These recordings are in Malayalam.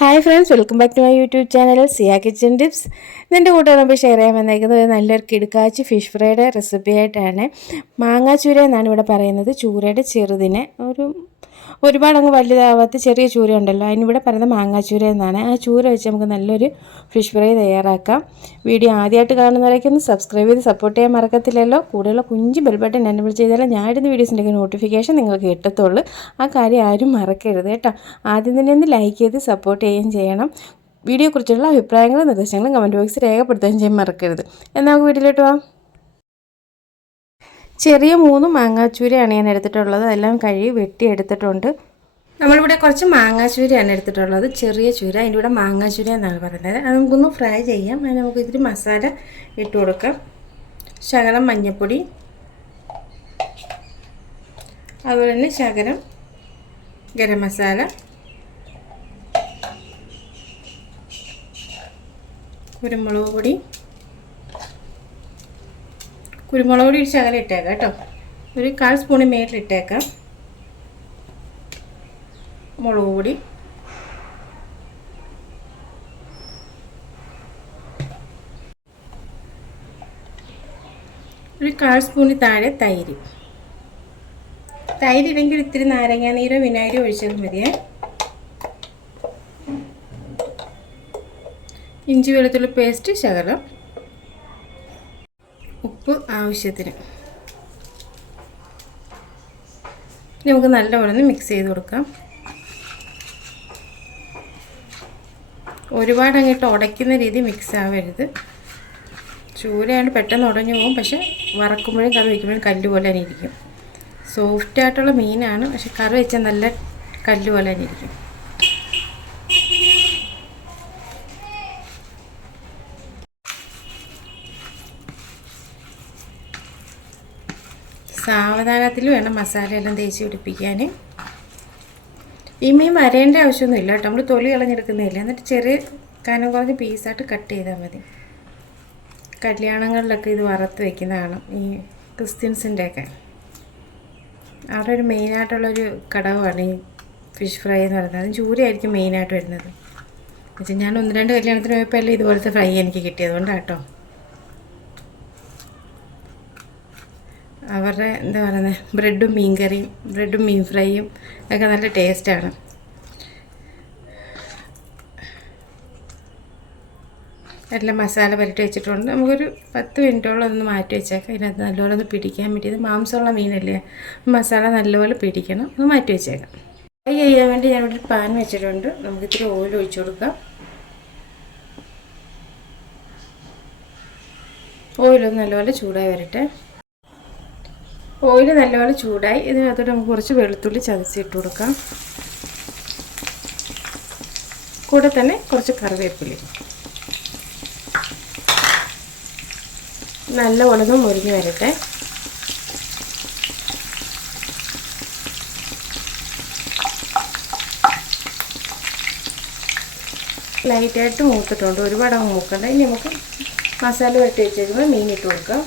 Hi friends, welcome back to my YouTube channel Siya kitchen tips. ഇതിൻ്റെ കൂടെ നമ്മൾ ഷെയർ ചെയ്യാൻ വന്നേക്കുന്നത് നല്ലൊരു കിടുക്കാച്ചി ഫിഷ് ഫ്രൈയുടെ റെസിപ്പി ആയിട്ടാണ്. മാങ്ങാച്ചൂര എന്നാണ് ഇവിടെ പറയുന്നത്. ചൂരയുടെ ചെറുതിനെ ഒരുപാടങ്ങ് വലുതാവാത്ത ചെറിയ ചൂര ഉണ്ടല്ലോ, അതിനിവിടെ പറയുന്നത് മാങ്ങാച്ചൂര എന്നാണ്. ആ ചൂര വെച്ച് നമുക്ക് നല്ലൊരു ഫിഷ് ഫ്രൈ തയ്യാറാക്കാം. വീഡിയോ ആദ്യമായിട്ട് കാണുന്നവരൊക്കെ ഒന്ന് സബ്സ്ക്രൈബ് ചെയ്ത് സപ്പോർട്ട് ചെയ്യാൻ മറക്കത്തില്ലല്ലോ. കൂടെയുള്ള കുഞ്ഞ് ബെൽ ബട്ടൺ എനേബിൾ ചെയ്താൽ ഞാൻ ഇടുന്ന വീഡിയോസിൻ്റെയൊക്കെ നോട്ടിഫിക്കേഷൻ നിങ്ങൾക്ക് കിട്ടത്തുള്ളൂ. ആ കാര്യം ആരും മറക്കരുത് കേട്ടോ. ആദ്യം തന്നെ ഒന്ന് ലൈക്ക് ചെയ്ത് സപ്പോർട്ട് ചെയ്യുകയും ചെയ്യണം. വീഡിയോയെക്കുറിച്ചുള്ള അഭിപ്രായങ്ങളും നിർദ്ദേശങ്ങളും കമൻറ്റ് ബോക്സിൽ രേഖപ്പെടുത്തുകയും ചെയ്യാൻ മറക്കരുത്. എന്നാൽ നമുക്ക് വീട്ടിലോട്ട് പോകാം. ചെറിയ 3 മാങ്ങാച്ചൂരയാണ് ഞാൻ എടുത്തിട്ടുള്ളത്. അതെല്ലാം കഴുകി വെട്ടിയെടുത്തിട്ടുണ്ട്. നമ്മളിവിടെ കുറച്ച് മാങ്ങാച്ചൂരയാണ് എടുത്തിട്ടുള്ളത്, ചെറിയ ചൂര. അതിൻ്റെ ഇവിടെ മാങ്ങാച്ചൂര എന്നാണ് പറയുന്നത്. അത് നമുക്കൊന്ന് ഫ്രൈ ചെയ്യാം. അതിന് നമുക്ക് ഇതിൽ മസാല ഇട്ട് കൊടുക്കാം. ശകലം മഞ്ഞൾപ്പൊടി, അതുപോലെ തന്നെ ശകലം ഗരം മസാല, കുരുമുളക് പൊടി ഒരു ശകലം ഇട്ടേക്കാം കേട്ടോ. ഒരു 1/4 സ്പൂണ് മേലിട്ടേക്കാം. മുളക് പൊടി, ഒരു 1/4 സ്പൂണ് താഴെ തൈര്. ഇല്ലെങ്കിൽ ഇത്തിരി നാരങ്ങ നീരോ വിനാഗിരി ഒഴിച്ചാൽ മതിയേ. ഇഞ്ചി വെളുത്തുള്ളി പേസ്റ്റ് ശകലം, ഉപ്പ് ആവശ്യത്തിന്. നമുക്ക് നല്ലപോലെ മിക്സ് ചെയ്ത് കൊടുക്കാം. ഒരുപാട് അങ്ങോട്ട് ഉടയ്ക്കുന്ന രീതി മിക്സ് ആവരുത്. ചൂരയാണ്ട് പെട്ടെന്ന് ഉടഞ്ഞു പോകും, പക്ഷെ വറക്കുമ്പോഴും കറി വയ്ക്കുമ്പോഴും കല്ല് പോലെ തന്നെ ഇരിക്കും. സോഫ്റ്റായിട്ടുള്ള മീനാണ്, പക്ഷെ കറി വെച്ചാൽ നല്ല കല്ല് പോലെ തന്നെ ഇരിക്കും. സാവധാനത്തിൽ വേണം മസാലയെല്ലാം തേച്ച് പിടിപ്പിക്കാൻ. ഈ മീൻ വരേണ്ട ആവശ്യമൊന്നുമില്ല കേട്ടോ. നമ്മൾ തൊലി കളഞ്ഞെടുക്കുന്നില്ല. എന്നിട്ട് ചെറിയ കനം കുറഞ്ഞ് പീസായിട്ട് കട്ട് ചെയ്താൽ മതി. കല്യാണങ്ങളിലൊക്കെ ഇത് വറുത്ത് വയ്ക്കുന്നതാണ്, ഈ ക്രിസ്ത്യൻസിൻ്റെയൊക്കെ. അവിടെ ഒരു മെയിനായിട്ടുള്ളൊരു ഘടകമാണ് ഈ ഫിഷ് ഫ്രൈ എന്ന് പറയുന്നത്. അതും ചൂരയായിരിക്കും മെയിനായിട്ട് വരുന്നത്. എന്നുവെച്ചാൽ ഞാൻ 1-2 കല്യാണത്തിന് പോയപ്പോൾ എല്ലാം ഇതുപോലത്തെ ഫ്രൈ എനിക്ക് കിട്ടിയതുകൊണ്ടാണ് കേട്ടോ. അവരുടെ എന്താ പറയുന്നത്, ബ്രെഡും മീൻ കറിയും ബ്രെഡും മീൻ ഫ്രൈയും ഒക്കെ നല്ല ടേസ്റ്റാണ്. എല്ലാം മസാല പുരട്ടി വെച്ചിട്ടുണ്ട്. നമുക്കൊരു 10 മിനിറ്റോളം ഒന്ന് മാറ്റി വെച്ചേക്കാം. ഇതിനകത്ത് നല്ലപോലെ ഒന്ന് പിടിക്കാൻ വേണ്ടി. മാംസമുള്ള മീനല്ലേ, മസാല നല്ലപോലെ പിടിക്കണം. ഒന്ന് മാറ്റി വെച്ചേക്കാം. ഫ്രൈ ചെയ്യാൻ വേണ്ടി ഞാനിവിടെ ഒരു പാൻ വെച്ചിട്ടുണ്ട്. നമുക്ക് ഇത്തിരി ഓയിൽ ഒഴിച്ചു കൊടുക്കാം. ഓയിലൊന്ന് നല്ലപോലെ ചൂടായി വരട്ടെ. ഓയിൽ നല്ലപോലെ ചൂടായി. ഇതിനകത്തോട്ട് നമുക്ക് കുറച്ച് വെളുത്തുള്ളി ചതച്ചിട്ട് കൊടുക്കാം. കൂടെ തന്നെ കുറച്ച് കറിവേപ്പില. നല്ലപോലെ ഒന്ന് മുരിഞ്ഞ് വരട്ടെ. ലൈറ്റായിട്ട് മൂത്തിട്ടുണ്ട്, ഒരുപാട് അങ്ങ് മൂക്കണ്ട. ഇനി നമുക്ക് മസാല വെട്ടി വെച്ചേക്കുമ്പോൾ മീൻ ഇട്ട് കൊടുക്കാം.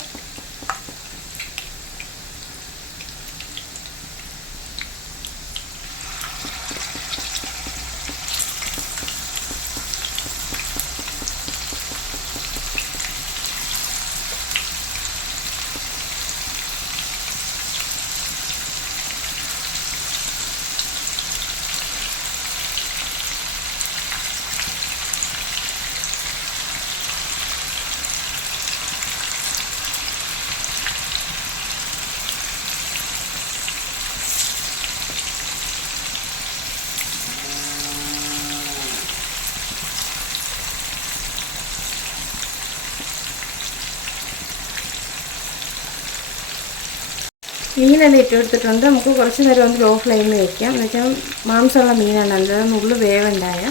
മീനെല്ലാം ഇട്ട് കൊടുത്തിട്ടുണ്ട്. നമുക്ക് കുറച്ച് നേരം ഒന്ന് ലോ ഫ്ലെയിമിൽ വയ്ക്കാം. എന്നുവെച്ചാൽ മാംസമുള്ള മീനാണ്, നല്ലത് നുള്ളു വേവുണ്ടായ.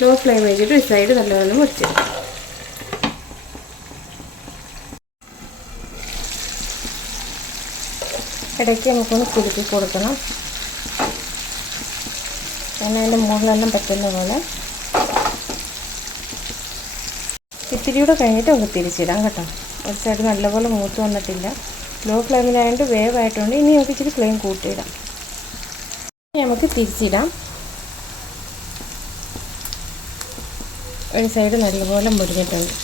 ലോ ഫ്ലെയിം വെച്ചിട്ട് ഒരു സൈഡ് നല്ലപോലെ മുറിച്ചെടുക്കാം. ഇടയ്ക്ക് നമുക്കൊന്ന് കുലുക്കി കൊടുക്കണം. പിന്നെ അതിൻ്റെ മുകളിലെല്ലാം പറ്റുന്ന പോലെ. ഇത്തിരി കൂടെ കഴിഞ്ഞിട്ട് നമുക്ക് തിരിച്ചിടാം കേട്ടോ. ഒരു സൈഡ് നല്ലപോലെ മൂത്ത് വന്നിട്ടില്ല. ലോ ഫ്ലെയിമിലായതുകൊണ്ട് വേവായിട്ടുണ്ട്. ഇനി നമുക്ക് ഇച്ചിരി ഫ്ലെയിം കൂട്ടിയിടാം. ഇനി നമുക്ക് തിരിച്ചിടാം. ഒരു സൈഡ് നല്ലപോലെ മുരിഞ്ഞിട്ടുണ്ട്.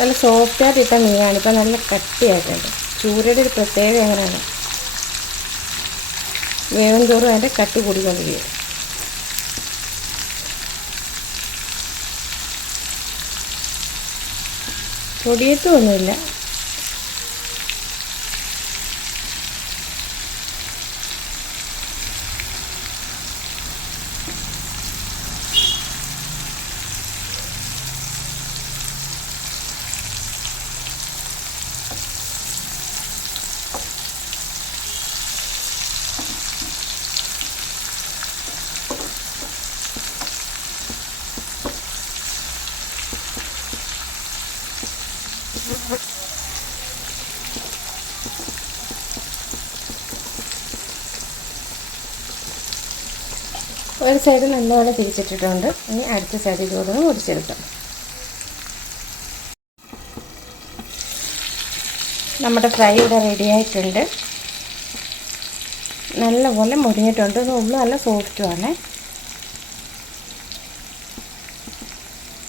നല്ല സോഫ്റ്റായിട്ട് ഇട്ട മീനാണ്. ഇപ്പം നല്ല കട്ടിയായിട്ടുണ്ട്. ചൂരയുടെ ഒരു പ്രത്യേകത എങ്ങനെയാണ്, വേവും തോറും അതിൻ്റെ കട്ടി കൂടിക്കൊണ്ടിരിക്കും. പൊടിയത്തൊന്നുമില്ല. ഒരു സൈഡ് നല്ലപോലെ തിരിച്ചിട്ടിട്ടുണ്ട്. ഇനി അടുത്ത സൈഡിലൂടെ മുറിച്ചെടുക്കാം. നമ്മുടെ ഫ്രൈ ഇവിടെ റെഡി ആയിട്ടുണ്ട്. നല്ലപോലെ മുരിഞ്ഞിട്ടുണ്ട്. ഉള്ളു നല്ല സോഫ്റ്റുമാണ്.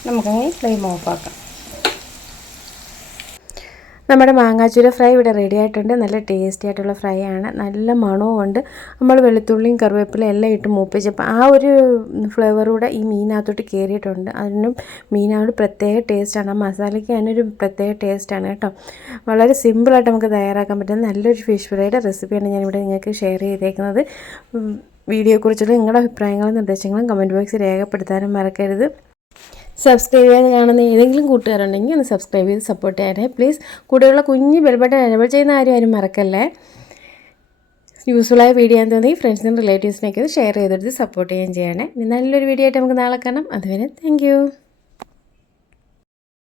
നമുക്കങ്ങനെ ഫ്ലെയിം ഓഫാക്കാം. നമ്മുടെ മാങ്ങാച്ചൂര ഫ്രൈ ഇവിടെ റെഡി ആയിട്ടുണ്ട്. നല്ല ടേസ്റ്റി ആയിട്ടുള്ള ഫ്രൈ ആണ്. നല്ല മണവും ഉണ്ട്. നമ്മൾ വെളുത്തുള്ളിയും കറിവേപ്പിലയും എല്ലാം ഇട്ട് മൂപ്പിച്ചപ്പോൾ ആ ഒരു ഫ്ലേവറൂടെ ഈ മീനകത്തോട്ട് കയറിയിട്ടുണ്ട്. അതിനും മീനോട് പ്രത്യേക ടേസ്റ്റാണ്. ആ മസാലയ്ക്ക് അതിനൊരു പ്രത്യേക ടേസ്റ്റാണ് കേട്ടോ. വളരെ സിമ്പിളായിട്ട് നമുക്ക് തയ്യാറാക്കാൻ പറ്റുന്ന നല്ലൊരു ഫിഷ് ഫ്രൈയുടെ റെസിപ്പിയാണ് ഞാനിവിടെ നിങ്ങൾക്ക് ഷെയർ ചെയ്തേക്കുന്നത്. വീഡിയോയെക്കുറിച്ചുള്ള നിങ്ങളുടെ അഭിപ്രായങ്ങളും നിർദ്ദേശങ്ങളും കമൻറ്റ് ബോക്സിൽ രേഖപ്പെടുത്താനും മറക്കരുത്. സബ്സ്ക്രൈബ് ചെയ്യാതെ കാണുന്ന ഏതെങ്കിലും കൂട്ടുകാരുണ്ടെങ്കിൽ ഒന്ന് സബ്സ്ക്രൈബ് ചെയ്ത് സപ്പോർട്ട് ചെയ്യാനേ പ്ലീസ്. കൂടെയുള്ള കുഞ്ഞ് ബെൽ ബട്ടൺ എനേബിൾ ചെയ്യുന്ന ആരും മറക്കല്ലേ. യൂസ്ഫുള്ളായ വീഡിയോ എന്ന് തോന്നി ഫ്രണ്ട്സിനും റിലേറ്റീവ്സിനൊക്കെ ഷെയർ ചെയ്തെടുത്ത് സപ്പോർട്ട് ചെയ്യുകയും ചെയ്യണേ. നല്ലൊരു വീഡിയോ ആയിട്ട് നമുക്ക് നാളെ കാണാം. അതുവരെ താങ്ക്